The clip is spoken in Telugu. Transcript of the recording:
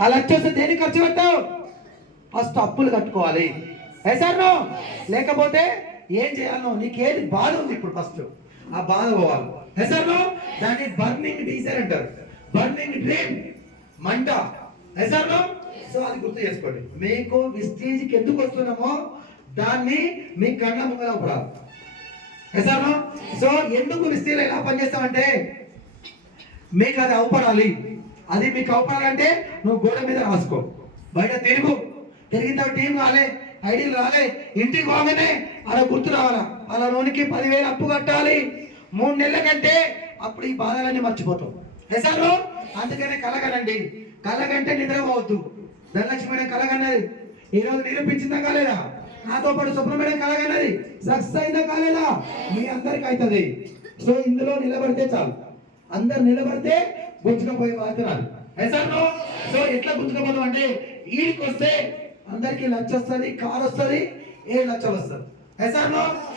ఆ లక్ష వస్తే దేనికి ఖర్చు పెట్టావు? ఫస్ట్ అప్పులు కట్టుకోవాలి. ఎసార్నో లేకపోతే ఏం చేయాలో నీకేది బాధ ఉంది ఇప్పుడు ఫస్ట్ ఆ బాధ పోవాలి. ఎసార్నో దాన్ని బర్నింగ్ డీజల్ అంటారు, బర్నింగ్ డ్రీమ్, మంట. ఎసార్నో సో అది గుర్తు చేసుకోండి. మీకు విస్టేజ్కి ఎందుకు వస్తున్నామో దాన్ని మీ కళ్ళ ముంగల పడాలి. ఎసార్నో సో ఎందుకు విస్టేజ్ ఎలా పనిచేస్తామంటే మీకు అది అవపడాలి. అది మీకు అవపడాలంటే నువ్వు గోడ మీద రాసుకో, బయట తిరిగిన తర్వాత టీం రాలే, ఐడీలు రాలే, ఇంటికి పోగానే అలా గుర్తు రావాలా, అలా లోనికి 10,000 అప్పు కట్టాలి 3 నెలల కంటే, అప్పుడు ఈ బాధలన్నీ మర్చిపోతాం. ఎసారు అందుకనే కలగనండి, కలగంటే నిద్రపోవద్దు. ధనలక్ష్మి మేడం కలగన్నది ఈరోజు నిరూపించిందా కాలేదా? నాతో పాటు సుబ్రహ్మణ్యం కలగన్నది సక్సెస్ అయిందా కాలేదా? మీ అందరికి అవుతుంది. సో ఇందులో నిలబడితే చాలు, అందరు నిలబడితే గుంజుకపోయే బాధ్యత రాదు. ఎసారు సో ఎట్లా గుంజుకపోతాం అంటే ఈడికి వస్తే అందరికి లక్ష వస్తుంది, కారు వస్తుంది, 7 లక్షలు వస్తుంది. ఎసారు